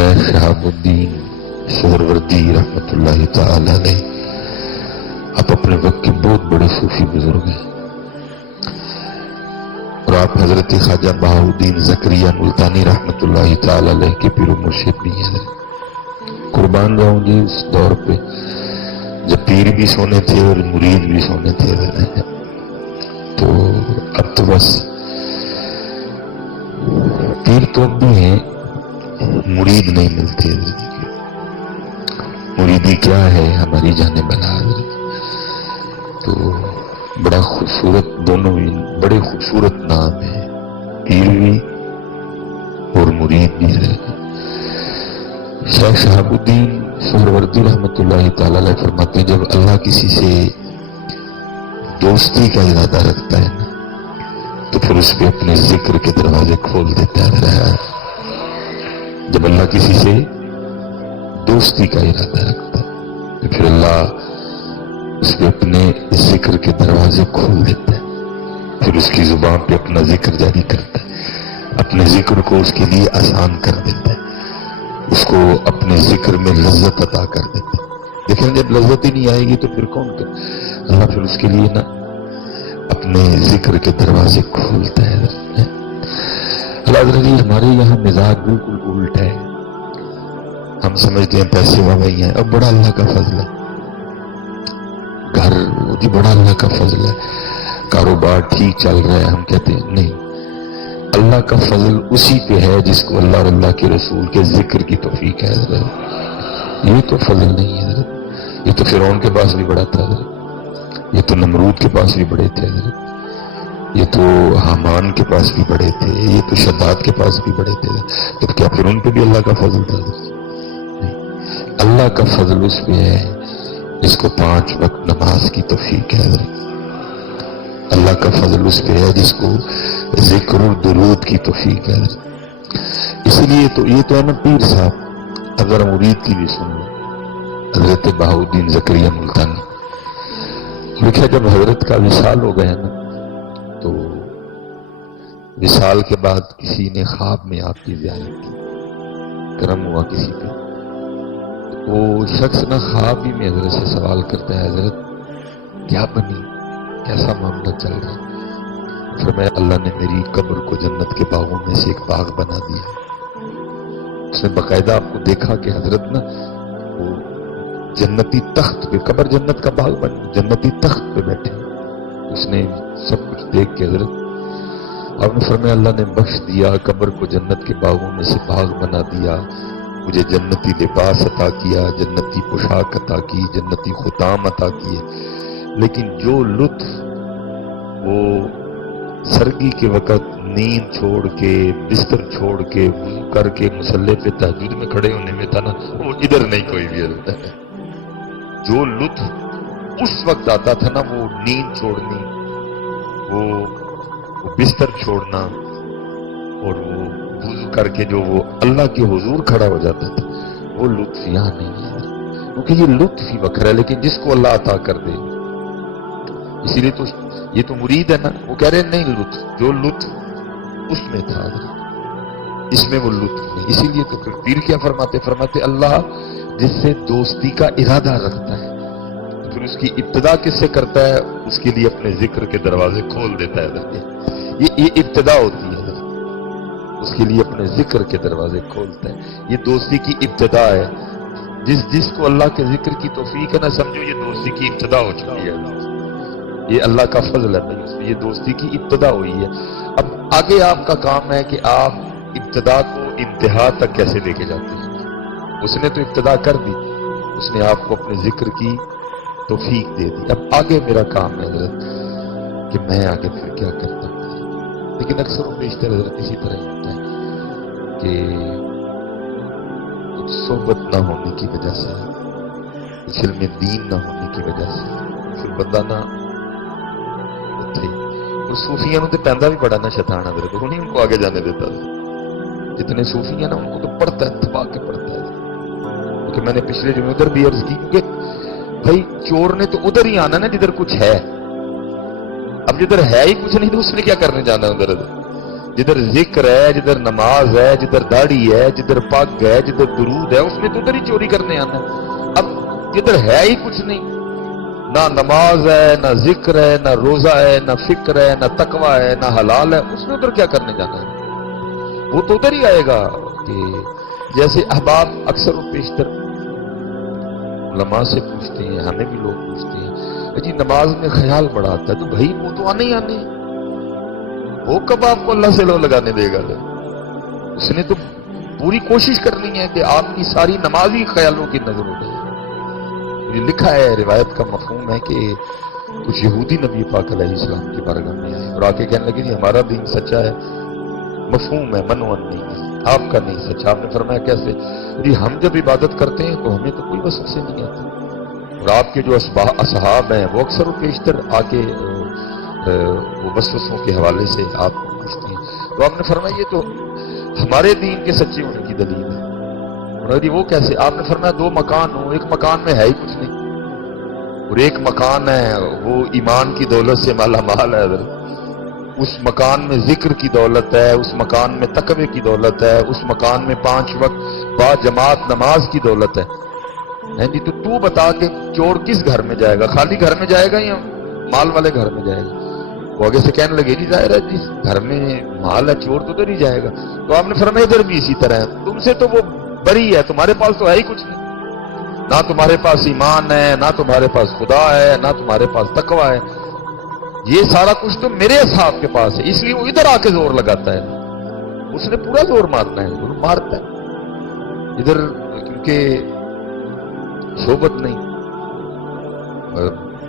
شیخ شہاب الدین سہروردی رحمۃ اللہ تعالی علیہ آپ اپنے وقت کے بہت بڑے صوفی بزرگ ہیں، اور آپ حضرت خواجہ بہاؤالدین زکریا ملتانی رحمۃ اللہ تعالی علیہ کے پیر و مرشد بھی ہیں۔ قربان جاؤں جی اس دور پہ جب پیر بھی سونے تھے اور مرید بھی سونے تھے، تو اب تو بس پیر تو اب بھی ہیں، مرید نہیں ملتے۔ مریدی کیا ہے ہماری جانے بنا، تو بڑا خوبصورت، دونوں ہی بڑے خوبصورت نام ہیں، پیر بھی اور مرید بھی ہے۔ شیخ شہاب الدین سہروردی رحمۃ اللہ تعالی علیہ فرماتے ہیں جب اللہ کسی سے دوستی کا ارادہ رکھتا ہے نا تو پھر اس پہ اپنے ذکر کے دروازے کھول دیتا ہے۔ جب اللہ کسی سے دوستی کا ارادہ رکھتا ہے تو پھر اللہ اس پہ اپنے ذکر کے دروازے کھول دیتا ہے، پھر اس کی زبان پہ اپنا ذکر جاری کرتا ہے، اپنے ذکر کو اس کے لیے آسان کر دیتا ہے، اس کو اپنے ذکر میں لذت عطا کر دیتا ہے۔ دیکھیں جب لذت ہی نہیں آئے گی تو پھر کون کر، اللہ پھر اس کے لیے نا اپنے ذکر کے دروازے کھولتا ہے۔ اللہ جی ہمارے یہاں مزاج بالکل الٹا ہے، ہم سمجھتے ہیں پیسے والے ہی ہیں، اب بڑا اللہ کا فضل ہے، گھر جی بڑا اللہ کا فضل ہے، کاروبار ٹھیک چل رہا ہے، ہم کہتے ہیں نہیں، اللہ کا فضل اسی پہ ہے جس کو اللہ اور اللہ کے رسول کے ذکر کی توفیق ہے۔ یہ تو فضل نہیں ہے حضرت، یہ تو فرعون کے پاس بھی بڑا تھا حضرت، یہ تو نمرود کے پاس بھی بڑے تھے حضرت، یہ تو حامان کے پاس بھی بڑے تھے، یہ تو شداد کے پاس بھی بڑے تھے، تو کیا پھر ان پہ بھی اللہ کا فضل تھا؟ اللہ کا فضل اس پہ ہے جس کو 5 وقت نماز کی توفیق ہے حضرت، اللہ کا فضل اس پہ ہے جس کو ذکر و درود کی توفیق ہے حضرت۔ اسی لیے تو یہ تو ہے نا پیر صاحب، اگر مرید کی بھی سن لو، حضرت بہاؤالدین زکریا ملتانی لکھا جب حضرت کا وصال ہو گیا نا تو وصال کے بعد کسی نے خواب میں آپ کی زیارت کی، کرم ہوا کسی پہ، وہ شخص نہ خواب ہی میں حضرت سے سوال کرتا ہے حضرت کیا بنی، کیسا معاملہ چل رہا ہے؟ فرمایا اللہ نے میری قبر کو جنت کے باغوں میں سے ایک باغ بنا دیا۔ اس نے باقاعدہ آپ کو دیکھا کہ حضرت نا وہ جنتی تخت پہ، قبر جنت کا باغ بن، جنتی تخت پہ بیٹھے، اس نے سب کچھ دیکھ کے حضرت آپ نے فرمایا اللہ نے بخش دیا، قبر کو جنت کے باغوں میں سے باغ بنا دیا، مجھے جنتی لباس عطا کیا، جنتی پوشاک عطا کی، جنتی ختام عطا کیے، لیکن جو لطف وہ سرگی کے وقت نیند چھوڑ کے، بستر چھوڑ کے، وضو کر کے مصلی پہ تہجد میں کھڑے ہونے میں تھا نا، وہ ادھر نہیں کوئی بھی ہوتا ہے۔ جو لطف اس وقت آتا تھا نا، وہ نیند چھوڑنی، وہ بستر چھوڑنا، اور وہ وضو کر کے جو وہ اللہ کے حضور کھڑا ہو جاتا تھا، وہ لطف یہاں نہیں ہے، کیونکہ یہ لطف ہی وکر ہے، لیکن جس کو اللہ عطا کر دے، اسی لیے تو یہ تو مرید ہے نا، وہ کہہ رہے ہیں نہیں لطف، جو لطف اس میں تھا اس میں وہ لطف نہیں، اسی لیے تو پھر پیر کیا فرماتے اللہ جس سے دوستی کا ارادہ رکھتا ہے تو پھر اس کی ابتدا کس سے کرتا ہے، اس کے لیے اپنے ذکر کے دروازے کھول دیتا ہے۔ یہ ابتدا ہوتی ہے، اس کے لیے اپنے ذکر کے دروازے کھولتا ہے، یہ دوستی کی ابتدا ہے۔ جس کو اللہ کے ذکر کی توفیق ہے نا، سمجھو یہ دوستی کی ابتدا ہو چکی ہے، یہ اللہ کا فضل ہے بھائی، اس میں یہ دوستی کی ابتدا ہوئی ہے۔ اب آگے آپ کا کام ہے کہ آپ ابتدا کو انتہا تک کیسے لے کے جاتے ہیں۔ اس نے تو ابتدا کر دی، اس نے آپ کو اپنے ذکر کی توفیق دے دی، اب آگے میرا کام ہے حضرت کہ میں آگے پھر کیا کرتا ہوں۔ لیکن اکثر و بیشتر حضرت اسی طرح ہی ہوتا ہے کہ کچھ صحبت نہ ہونے کی وجہ سے، کچھ علم دین نہ ہونے کی وجہ سے پھر بندہ نہ تھے، اور صوفیاں تو پہندا بھی بڑا نا شیطان حضرت، وہ نہیں ان کو آگے جانے دیتا، جتنے صوفی ہیں نا ان کو تو پڑھتا ہے، دبا کے پڑھتا ہے، کیونکہ میں نے پچھلے جمعے ادھر بھی عرض کی، کیونکہ بھائی چور نے تو ادھر ہی آنا نا جدھر کچھ ہے، اب جدھر ہے ہی کچھ نہیں تو اس نے کیا کرنے جانا ادھر، جدھر ذکر ہے، جدھر نماز ہے، جدھر داڑھی ہے، جدھر پگ ہے، جدھر درود ہے، اس میں تو ادھر ہی چوری کرنے آنا ہے۔ اب جدھر ہے ہی کچھ نہیں، نہ نماز ہے، نہ ذکر ہے، نہ روزہ ہے، نہ فکر ہے، نہ تقوی ہے، نہ حلال ہے، اس میں ادھر کیا کرنے جانا ہے؟ وہ تو ادھر ہی آئے گا کہ جیسے احباب اکثر و بیشتر علماء سے پوچھتے ہیں، ہمیں بھی لوگ پوچھتے ہیں جی نماز میں خیال بڑا آتا ہے، تو بھائی وہ تو آنے ہی آنے ہیں، وہ کب آپ کو اللہ سے لو لگانے دے گا؟ اس نے تو پوری کوشش کرنی ہے کہ آپ کی ساری نماز ہی خیالوں کی نظر ہو جائے۔ یہ لکھا ہے، روایت کا مفہوم ہے کہ کچھ یہودی نبی پاک علیہ السلام کی بارگاہ میں آئے اور آ کے کہنے لگے جی ہمارا دین سچا ہے، مفہوم ہے، منون نہیں ہے، آپ کا نہیں سچا۔ آپ نے فرمایا کیسے؟ جی ہم جب عبادت کرتے ہیں تو ہمیں تو کوئی وسوسے نہیں آتے، اور آپ کے جو اصحاب ہیں وہ اکثر و بیشتر آ کے وہ وسوسوں کے حوالے سے آپ کو پوچھتے ہیں۔ تو آپ نے فرمایا یہ تو ہمارے دین کے سچے ہونے کی دلیل ہے۔ اور وہ کیسے؟ آپ نے فرمایا دو مکان ہو، ایک مکان میں ہے ہی کچھ نہیں، اور ایک مکان ہے وہ ایمان کی دولت سے مالا مال ہے، اس مکان میں ذکر کی دولت ہے، اس مکان میں تقوی کی دولت ہے، اس مکان میں 5 وقت با جماعت نماز کی دولت ہے۔ جی تو بتا کہ چور کس گھر میں جائے گا؟ خالی گھر میں جائے گا یا مال والے گھر میں جائے گا؟ وہ آگے سے کہنے لگے جی ظاہر ہے جس گھر میں مال ہے چور تو ادھر ہی جائے گا۔ تو آپ نے فرمایا ادھر بھی اسی طرح ہے، تم سے تو وہ بری ہے، تمہارے پاس تو ہے ہی کچھ نہیں، نہ تمہارے پاس ایمان ہے، نہ تمہارے پاس خدا ہے، نہ تمہارے پاس تقوی ہے، یہ سارا کچھ تو میرے اصحاب کے پاس ہے، اس لیے وہ ادھر آ کے زور لگاتا ہے۔ اس نے پورا زور مارنا ہے، زور مارتا ہے ادھر، کیونکہ صحبت نہیں،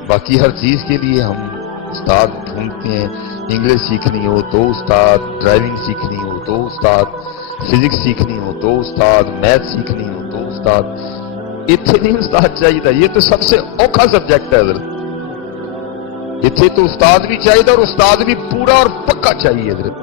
باقی ہر چیز کے لیے ہم استاد ڈھونڈتے ہیں، انگلش سیکھنی ہو تو استاد، ڈرائیونگ سیکھنی ہو تو استاد، فزکس سیکھنی ہو تو استاد، میتھ سیکھنی ہو تو استاد، اتنے نہیں استاد چاہیے، یہ تو سب سے اوکھا سبجیکٹ ہے حضرت، اتنے تو استاد بھی چاہیے اور استاد بھی پورا اور پکا چاہیے حضرت۔